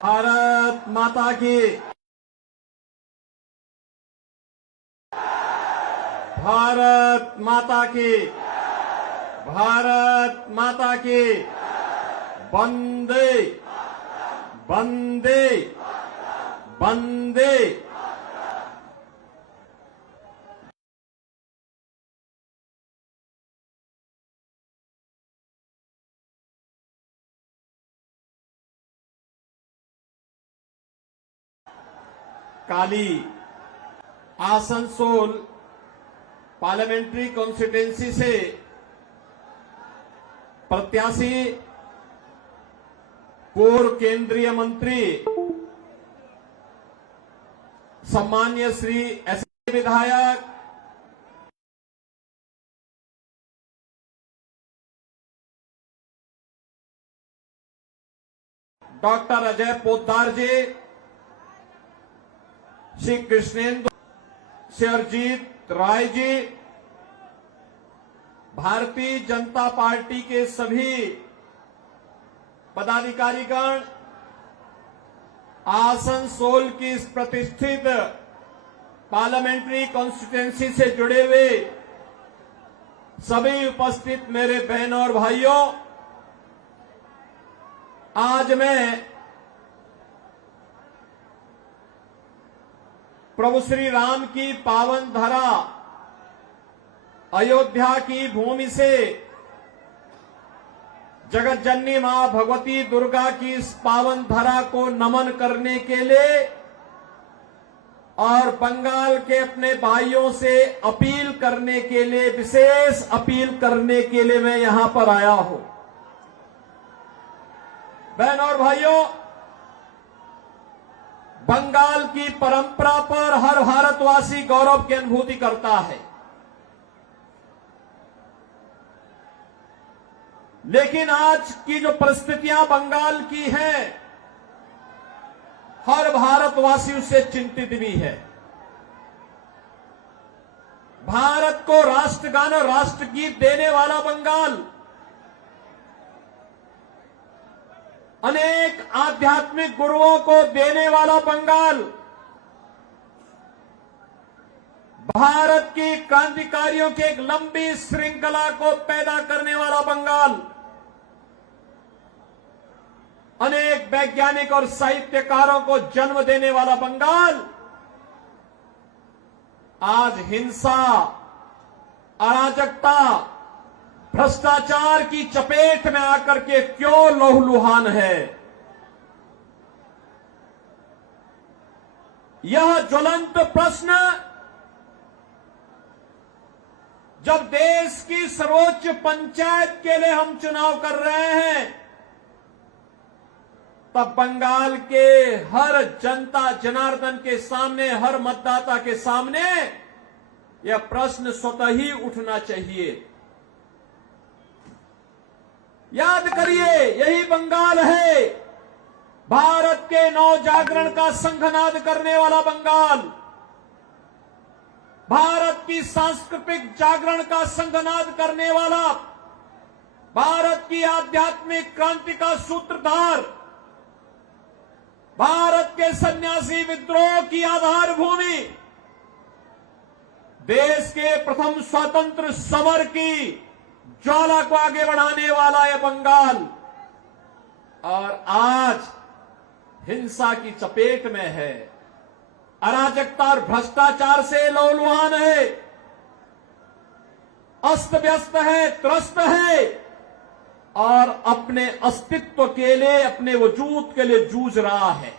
भारत माता की। भारत माता की। भारत माता की। वंदे वंदे वंदे। काली आसनसोल पार्लियामेंट्री कॉन्स्टिट्यूंसी से प्रत्याशी पूर्व केंद्रीय मंत्री सम्मान्य श्री एस विधायक डॉक्टर अजय पोद्दार जी, श्री कृष्णेंद्र शेरजीत राय जी, भारतीय जनता पार्टी के सभी पदाधिकारीगण, आसनसोल की इस प्रतिष्ठित पार्लियामेंट्री कॉन्स्टिट्यूंसी से जुड़े हुए सभी उपस्थित मेरे बहनों और भाइयों, आज मैं प्रभु श्री राम की पावन धरा अयोध्या की भूमि से जगत जननी मां भगवती दुर्गा की इस पावन धरा को नमन करने के लिए और बंगाल के अपने भाइयों से अपील करने के लिए, विशेष अपील करने के लिए मैं यहां पर आया हूं। बहनों और भाइयों, बंगाल की परंपरा पर हर भारतवासी गौरव की अनुभूति करता है, लेकिन आज की जो परिस्थितियां बंगाल की हैं, हर भारतवासी उससे चिंतित भी है। भारत को राष्ट्रगान और राष्ट्रगीत देने वाला बंगाल, अनेक आध्यात्मिक गुरुओं को देने वाला बंगाल, भारत की क्रांतिकारियों की एक लंबी श्रृंखला को पैदा करने वाला बंगाल, अनेक वैज्ञानिक और साहित्यकारों को जन्म देने वाला बंगाल आज हिंसा, अराजकता, भ्रष्टाचार की चपेट में आकर के क्यों लहूलुहान है। यह ज्वलंत प्रश्न जब देश की सर्वोच्च पंचायत के लिए हम चुनाव कर रहे हैं, तब बंगाल के हर जनता जनार्दन के सामने, हर मतदाता के सामने यह प्रश्न स्वतः ही उठना चाहिए। याद करिए, यही बंगाल है भारत के नव जागरण का शंखनाद करने वाला बंगाल, भारत की सांस्कृतिक जागरण का शंखनाद करने वाला, भारत की आध्यात्मिक क्रांति का सूत्रधार, भारत के सन्यासी विद्रोह की आधार भूमि, देश के प्रथम स्वतंत्र समर की ज्वाला को आगे बढ़ाने वाला यह बंगाल, और आज हिंसा की चपेट में है, अराजकता और भ्रष्टाचार से लहूलुहान है, अस्त व्यस्त है, त्रस्त है और अपने अस्तित्व के लिए, अपने वजूद के लिए जूझ रहा है।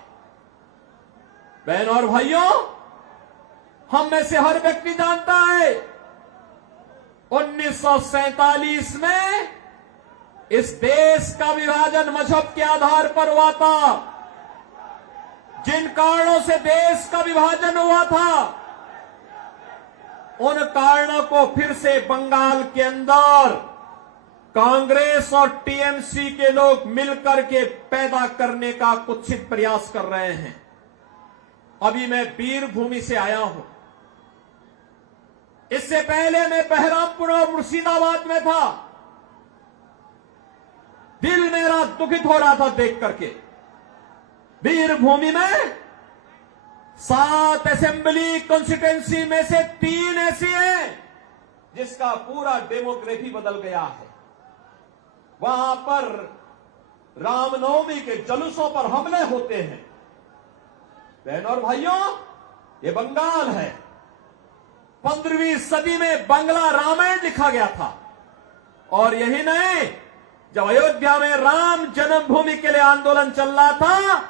बहनों और भाइयों, हम में से हर व्यक्ति जानता है 1947 में इस देश का विभाजन मजहब के आधार पर हुआ था। जिन कारणों से देश का विभाजन हुआ था, उन कारणों को फिर से बंगाल के अंदर कांग्रेस और टीएमसी के लोग मिलकर के पैदा करने का कुत्सित प्रयास कर रहे हैं। अभी मैं वीरभूमि से आया हूं, इससे पहले मैं बहरामपुर और मुर्शिदाबाद में था। दिल मेरा दुखित हो रहा था देख करके वीरभूमि में 7 असेंबली कॉन्स्टिट्यूंसी में से 3 ऐसी हैं जिसका पूरा डेमोग्राफी बदल गया है। वहां पर रामनवमी के जुलूसों पर हमले होते हैं। बहनों और भाइयों, ये बंगाल है। 15वीं सदी में बंगला रामायण लिखा गया था। और यही नहीं, जब अयोध्या में राम जन्मभूमि के लिए आंदोलन चल रहा था,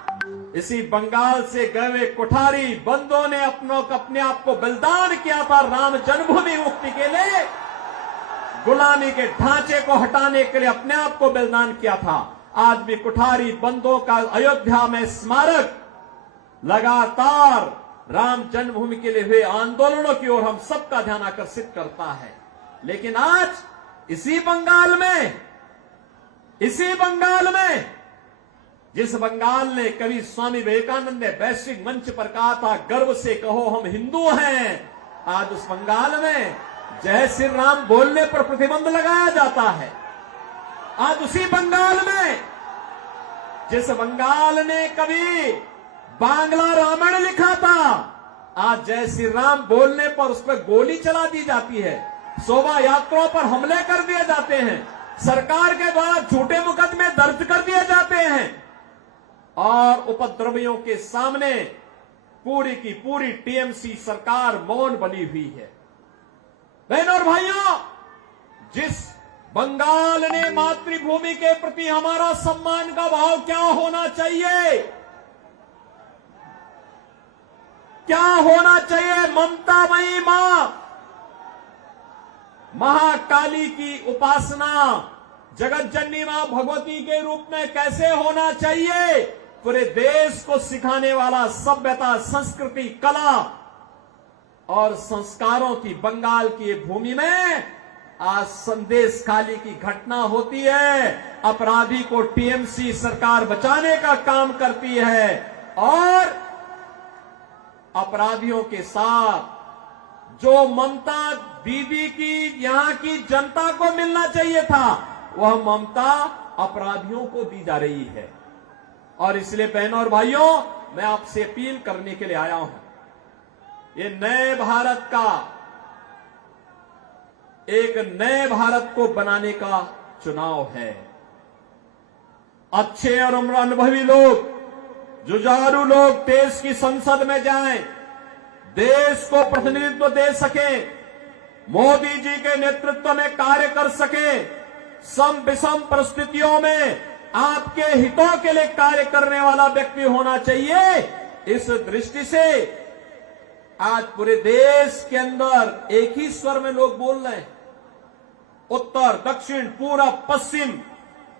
इसी बंगाल से गए हुए कुठारी बंदों ने अपने आप को बलिदान किया था राम जन्मभूमि मुक्ति के लिए। गुलामी के ढांचे को हटाने के लिए अपने आप को बलिदान किया था। आज भी कुठारी बंदों का अयोध्या में स्मारक लगातार राम जन्मभूमि के लिए हुए आंदोलनों की ओर हम सबका ध्यान आकर्षित करता है। लेकिन आज इसी बंगाल में जिस बंगाल ने कवि स्वामी विवेकानंद ने वैश्विक मंच पर कहा था, गर्व से कहो हम हिंदू हैं, आज उस बंगाल में जय श्री राम बोलने पर प्रतिबंध लगाया जाता है। आज उसी बंगाल में जिस बंगाल ने कभी बांग्ला रामायण लिखा था, आज जय श्री राम बोलने पर उस पर गोली चला दी जाती है, शोभा यात्राओं पर हमले कर दिए जाते हैं, सरकार के द्वारा झूठे मुकदमे दर्ज कर दिए जाते हैं और उपद्रवियों के सामने पूरी की पूरी टीएमसी सरकार मौन बनी हुई है। बहनों और भाइयों, जिस बंगाल ने मातृभूमि के प्रति हमारा सम्मान का भाव क्या होना चाहिए, क्या होना चाहिए? ममतामयी मां महाकाली की उपासना जगत जननी मां भगवती के रूप में कैसे होना चाहिए, पूरे देश को सिखाने वाला सभ्यता, संस्कृति, कला और संस्कारों की बंगाल की भूमि में आज संदेश खाली की घटना होती है। अपराधी को टीएमसी सरकार बचाने का काम करती है और अपराधियों के साथ जो ममता दीदी की यहां की जनता को मिलना चाहिए था, वह ममता अपराधियों को दी जा रही है। और इसलिए बहनों और भाइयों, मैं आपसे अपील करने के लिए आया हूं, ये नए भारत का, एक नए भारत को बनाने का चुनाव है। अच्छे और अनुभवी लोग, जुझारू लोग देश की संसद में जाएं, देश को प्रतिनिधित्व दे सके, मोदी जी के नेतृत्व में कार्य कर सके, सम विषम परिस्थितियों में आपके हितों के लिए कार्य करने वाला व्यक्ति होना चाहिए। इस दृष्टि से आज पूरे देश के अंदर एक ही स्वर में लोग बोल रहे हैं, उत्तर, दक्षिण, पूरब, पश्चिम।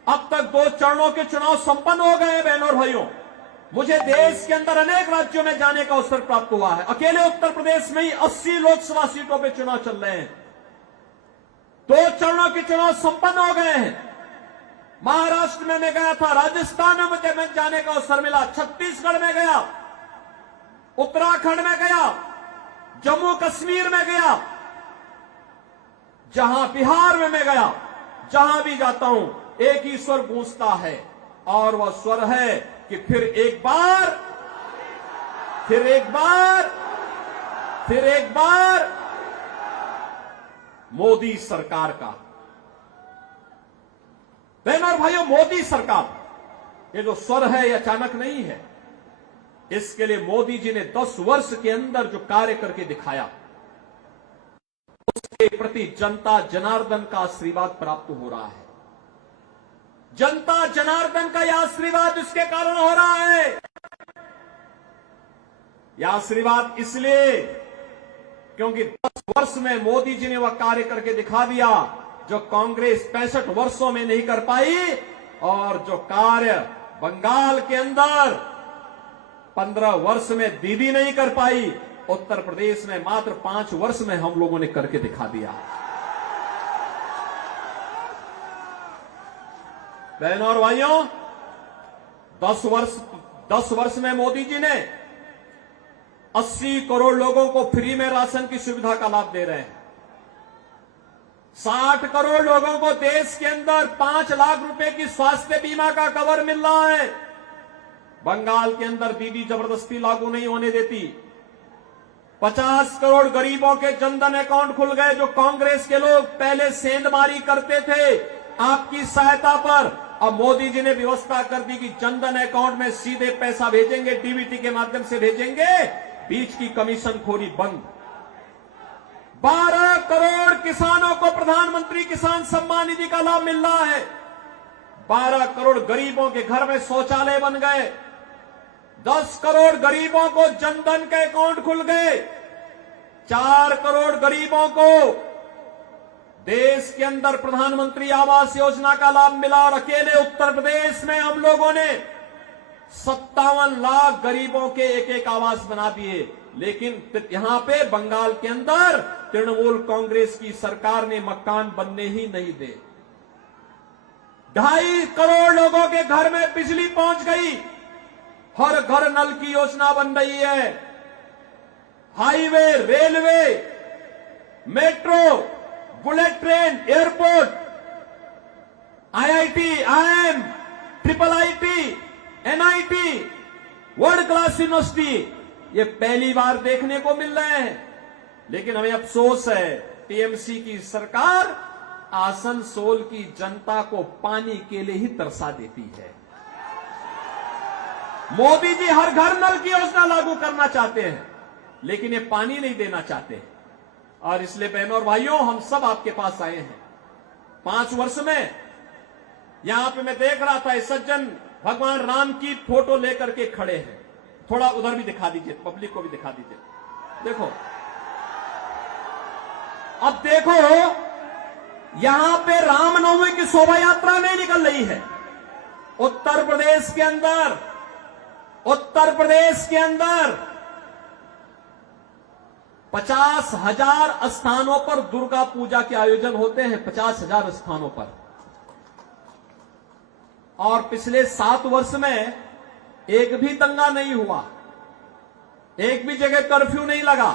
अब तक 2 चरणों के चुनाव संपन्न हो गए हैं। बहनों और भाइयों, मुझे देश के अंदर अनेक राज्यों में जाने का अवसर प्राप्त हुआ है। अकेले उत्तर प्रदेश में ही 80 लोकसभा सीटों पे चुनाव चल रहे हैं। 2 चरणों के चुनाव संपन्न हो गए हैं। महाराष्ट्र में मैं गया था, राजस्थान में मुझे जाने का अवसर मिला, छत्तीसगढ़ में गया, उत्तराखंड में गया, जम्मू कश्मीर में गया, जहां बिहार में मैं गया, जहां भी जाता हूं एक ही स्वर गूंजता है और वह स्वर है कि फिर एक बार मोदी सरकार का। बहनों और भाइयों, मोदी सरकार, ये जो स्वर है ये अचानक नहीं है। इसके लिए मोदी जी ने 10 वर्ष के अंदर जो कार्य करके दिखाया, उसके प्रति जनता जनार्दन का आशीर्वाद प्राप्त हो रहा है। जनता जनार्दन का यह आशीर्वाद इसके कारण हो रहा है। यह आशीर्वाद इसलिए क्योंकि 10 वर्ष में मोदी जी ने वह कार्य करके दिखा दिया जो कांग्रेस 65 वर्षों में नहीं कर पाई, और जो कार्य बंगाल के अंदर 15 वर्ष में दीदी नहीं कर पाई, उत्तर प्रदेश में मात्र 5 वर्ष में हम लोगों ने करके दिखा दिया। बहनों और भाइयों, 10 वर्ष में मोदी जी ने 80 करोड़ लोगों को फ्री में राशन की सुविधा का लाभ दे रहे हैं। 60 करोड़ लोगों को देश के अंदर 5 लाख रुपए की स्वास्थ्य बीमा का कवर मिल रहा है। बंगाल के अंदर दीदी जबरदस्ती लागू नहीं होने देती। 50 करोड़ गरीबों के जनधन अकाउंट खुल गए। जो कांग्रेस के लोग पहले सेंधमारी करते थे आपकी सहायता पर, अब मोदी जी ने व्यवस्था कर दी कि जनधन अकाउंट में सीधे पैसा भेजेंगे, डीबीटी के माध्यम से भेजेंगे, बीच की कमीशन खोरी बंद। 12 करोड़ किसानों को प्रधानमंत्री किसान सम्मान निधि का लाभ मिल रहा है। 12 करोड़ गरीबों के घर में शौचालय बन गए। 10 करोड़ गरीबों को जनधन के अकाउंट खुल गए। 4 करोड़ गरीबों को देश के अंदर प्रधानमंत्री आवास योजना का लाभ मिला। और अकेले उत्तर प्रदेश में हम लोगों ने 57 लाख गरीबों के एक एक आवास बना दिए। लेकिन यहां पे बंगाल के अंदर तृणमूल कांग्रेस की सरकार ने मकान बनने ही नहीं दे। 2.5 करोड़ लोगों के घर में बिजली पहुंच गई। हर घर नल की योजना बन रही है। Highway, railway, metro, bullet train, airport, IIT, IIM, triple IT, NIT, world class university, ये पहली बार देखने को मिल रहे हैं। लेकिन हमें अफसोस है, टीएमसी की सरकार आसनसोल की जनता को पानी के लिए ही तरसा देती है। मोदी जी हर घर नल की योजना लागू करना चाहते हैं, लेकिन ये पानी नहीं देना चाहते। और इसलिए बहनों और भाइयों, हम सब आपके पास आए हैं। 5 वर्ष में यहां पे मैं देख रहा था, इस सज्जन भगवान राम की फोटो लेकर के खड़े हैं। थोड़ा उधर भी दिखा दीजिए, पब्लिक को भी दिखा दीजिए। देखो, अब देखो, यहां पे रामनवमी की शोभा यात्रा नहीं निकल रही है। उत्तर प्रदेश के अंदर 50,000 स्थानों पर दुर्गा पूजा के आयोजन होते हैं। 50,000 स्थानों पर। और पिछले 7 वर्ष में एक भी दंगा नहीं हुआ, एक भी जगह कर्फ्यू नहीं लगा।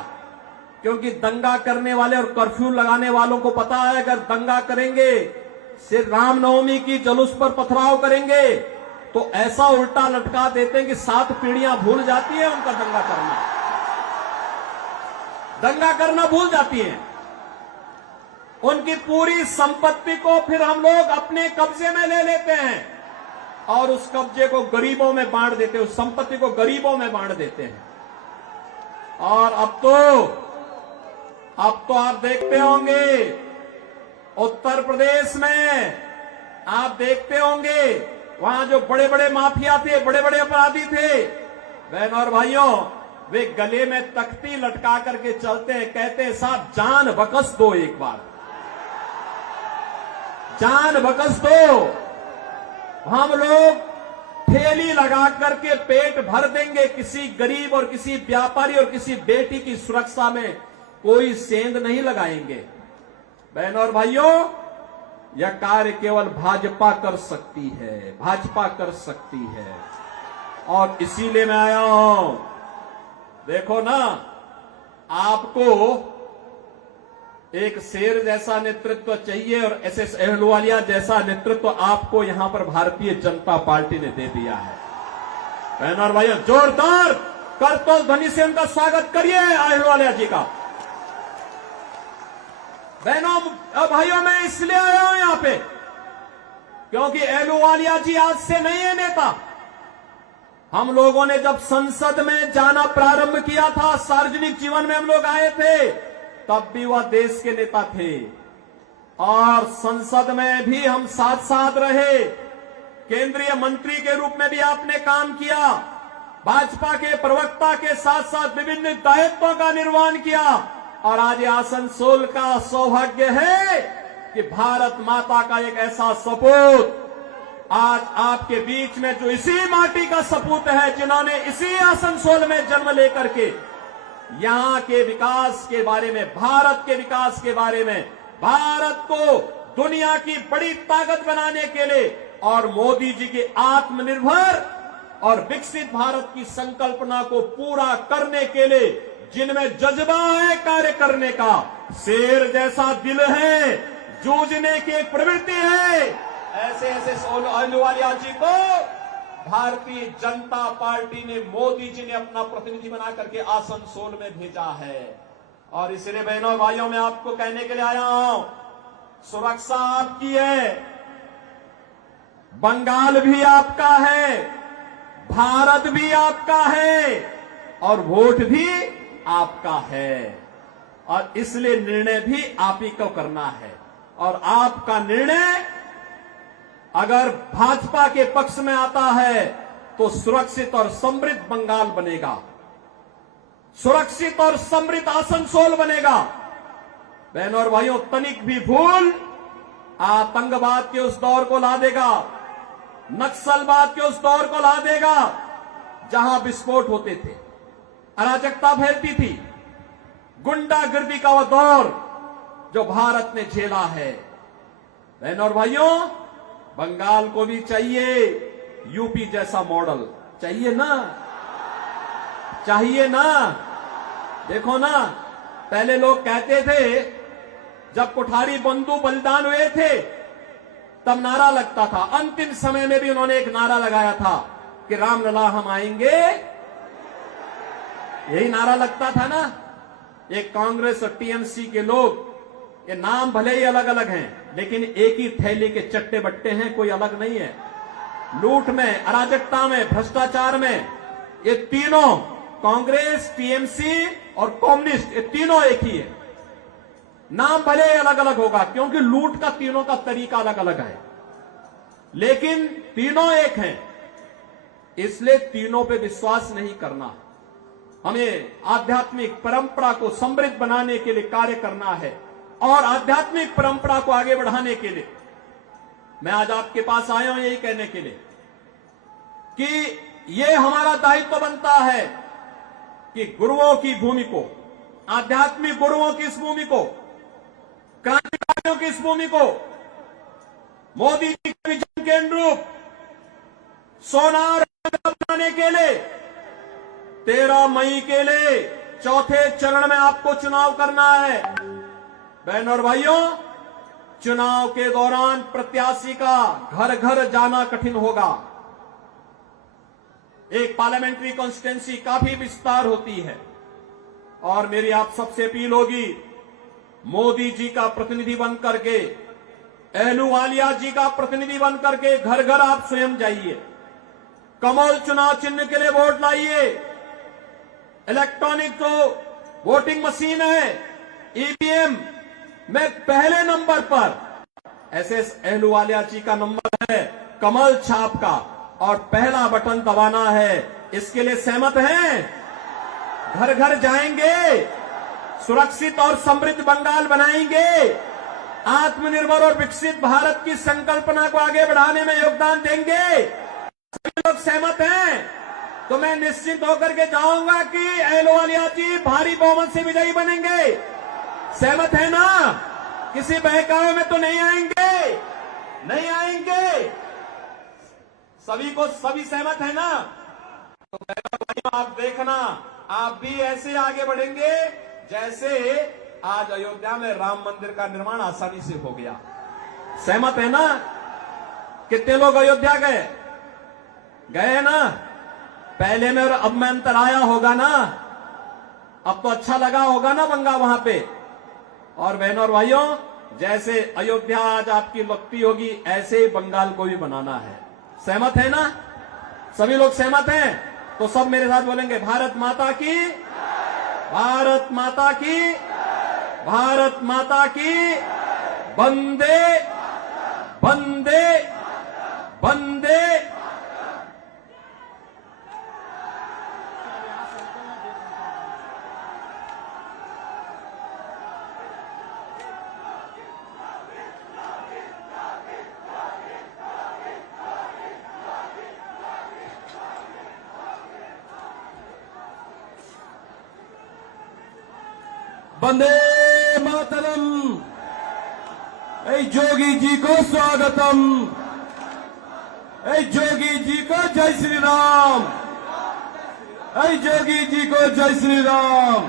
क्योंकि दंगा करने वाले और कर्फ्यू लगाने वालों को पता है, अगर दंगा करेंगे, सिर्फ रामनवमी की जुलूस पर पथराव करेंगे, तो ऐसा उल्टा लटका देते हैं कि 7 पीढ़ियां भूल जाती है उनका दंगा करना भूल जाती है। उनकी पूरी संपत्ति को फिर हम लोग अपने कब्जे में ले लेते हैं और उस कब्जे को गरीबों में बांट देते हैं, उस संपत्ति को गरीबों में बांट देते हैं। और अब तो आप देखते होंगे, उत्तर प्रदेश में आप देखते होंगे, वहां जो बड़े बड़े माफिया थे, बड़े बड़े अपराधी थे, बहनों और भाइयों, वे गले में तख्ती लटका करके चलते हैं, कहते हैं साहब जान बकस दो, एक बार जान बकस दो, हम लोग ठेली लगा करके पेट भर देंगे। किसी गरीब और किसी व्यापारी और किसी बेटी की सुरक्षा में कोई सेंध नहीं लगाएंगे। बहनों और भाइयों, यह कार्य केवल भाजपा कर सकती है, भाजपा कर सकती है। और इसीलिए मैं आया हूं। देखो ना, आपको एक शेर जैसा नेतृत्व चाहिए और एसएस अहलुवालिया जैसा नेतृत्व आपको यहां पर भारतीय जनता पार्टी ने दे दिया है। बहनों और भाइयों, जोरदार करतल ध्वनि से उनका स्वागत करिए अहलुवालिया जी का। बहनों और भाइयों, मैं इसलिए आया हूं यहां पे क्योंकि अहलुवालिया जी आज से नहीं है नेता। हम लोगों ने जब संसद में जाना प्रारंभ किया था, सार्वजनिक जीवन में हम लोग आए थे, तब भी वह देश के नेता थे और संसद में भी हम साथ साथ रहे। केंद्रीय मंत्री के रूप में भी आपने काम किया, भाजपा के प्रवक्ता के साथ साथ विभिन्न दायित्वों का निर्वहन किया। और आज आसनसोल का सौभाग्य है कि भारत माता का एक ऐसा सपूत आज आपके बीच में, जो इसी माटी का सपूत है, जिन्होंने इसी आसनसोल में जन्म लेकर के यहां के विकास के बारे में, भारत के विकास के बारे में, भारत को दुनिया की बड़ी ताकत बनाने के लिए और मोदी जी के आत्मनिर्भर और विकसित भारत की संकल्पना को पूरा करने के लिए जिनमें जज्बा है कार्य करने का, शेर जैसा दिल है, जूझने की एक प्रवृत्ति है, ऐसे अहलुवालिया जी को भारतीय जनता पार्टी ने मोदी जी ने अपना प्रतिनिधि बना करके आसनसोल में भेजा है। और इसलिए बहनों और भाइयों, मैं आपको कहने के लिए आया हूं, सुरक्षा आपकी है, बंगाल भी आपका है, भारत भी आपका है और वोट भी आपका है। और इसलिए निर्णय भी आप ही को करना है। और आपका निर्णय अगर भाजपा के पक्ष में आता है तो सुरक्षित और समृद्ध बंगाल बनेगा, सुरक्षित और समृद्ध आसनसोल बनेगा। बहनों और भाइयों, तनिक भी भूल आतंकवाद के उस दौर को ला देगा, नक्सलवाद के उस दौर को ला देगा जहां विस्फोट होते थे, अराजकता फैलती थी, गुंडागर्दी का वह दौर जो भारत ने झेला है। बहनों और भाइयों, बंगाल को भी चाहिए यूपी जैसा मॉडल, चाहिए ना, चाहिए ना। देखो ना, पहले लोग कहते थे, जब कोठारी बंधु बलिदान हुए थे तब नारा लगता था, अंतिम समय में भी उन्होंने एक नारा लगाया था कि रामलला हम आएंगे, यही नारा लगता था ना। ये कांग्रेस और टीएमसी के लोग, ये नाम भले ही अलग अलग हैं लेकिन एक ही थैली के चट्टे बट्टे हैं, कोई अलग नहीं है। लूट में, अराजकता में, भ्रष्टाचार में ये तीनों, कांग्रेस, टीएमसी और कम्युनिस्ट, ये तीनों एक ही है। नाम भले अलग अलग होगा क्योंकि लूट का तीनों का तरीका अलग अलग है, लेकिन तीनों एक हैं। इसलिए तीनों पे विश्वास नहीं करना, हमें आध्यात्मिक परंपरा को समृद्ध बनाने के लिए कार्य करना है। और आध्यात्मिक परंपरा को आगे बढ़ाने के लिए मैं आज आपके पास आया हूं यही कहने के लिए कि यह हमारा दायित्व बनता है कि गुरुओं की भूमि को, आध्यात्मिक गुरुओं की इस भूमि को, क्रांतिकारियों की इस भूमि को मोदी जी के विजन के अनुरूप सोनार बनाने के लिए 13 मई के लिए चौथे चरण में आपको चुनाव करना है। बहनों और भाइयों, चुनाव के दौरान प्रत्याशी का घर घर जाना कठिन होगा। एक पार्लियामेंट्री कॉन्स्टिट्यूंसी काफी विस्तार होती है और मेरी आप सबसे अपील होगी, मोदी जी का प्रतिनिधि बन करके, अहलूवालिया जी का प्रतिनिधि बन करके घर घर आप स्वयं जाइए, कमल चुनाव चिन्ह के लिए वोट लाइए। इलेक्ट्रॉनिक जो वोटिंग मशीन है, ईवीएम में पहले नंबर पर एसएस अहलूवालिया जी का नंबर है, कमल छाप का, और पहला बटन दबाना है। इसके लिए सहमत हैं? घर घर जाएंगे, सुरक्षित और समृद्ध बंगाल बनाएंगे, आत्मनिर्भर और विकसित भारत की संकल्पना को आगे बढ़ाने में योगदान देंगे। सभी लोग सहमत हैं? तो मैं निश्चित होकर के जाऊंगा कि अहलूवालिया जी भारी बहुमत से विजयी बनेंगे। सहमत है ना? किसी बहकावे में तो नहीं आएंगे, नहीं आएंगे। सभी सहमत है ना? तो भाइयों, आप देखना, आप भी ऐसे आगे बढ़ेंगे जैसे आज अयोध्या में राम मंदिर का निर्माण आसानी से हो गया। सहमत है ना? कितने लोग अयोध्या गए? गए ना? पहले में और अब में अंतर आया होगा ना? अब तो अच्छा लगा होगा ना बंगा वहां पे। और बहनों और भाइयों, जैसे अयोध्या आज आपकी लगती होगी, ऐसे ही बंगाल को भी बनाना है। सहमत है ना? सभी लोग सहमत हैं? तो सब मेरे साथ बोलेंगे, भारत माता की, भारत माता की, भारत माता की, वंदे वंदे वंदे। वंदे मातरम। जोगी जी को स्वागतम। जोगी जी को जय श्री राम। जोगी जी को जय श्री राम।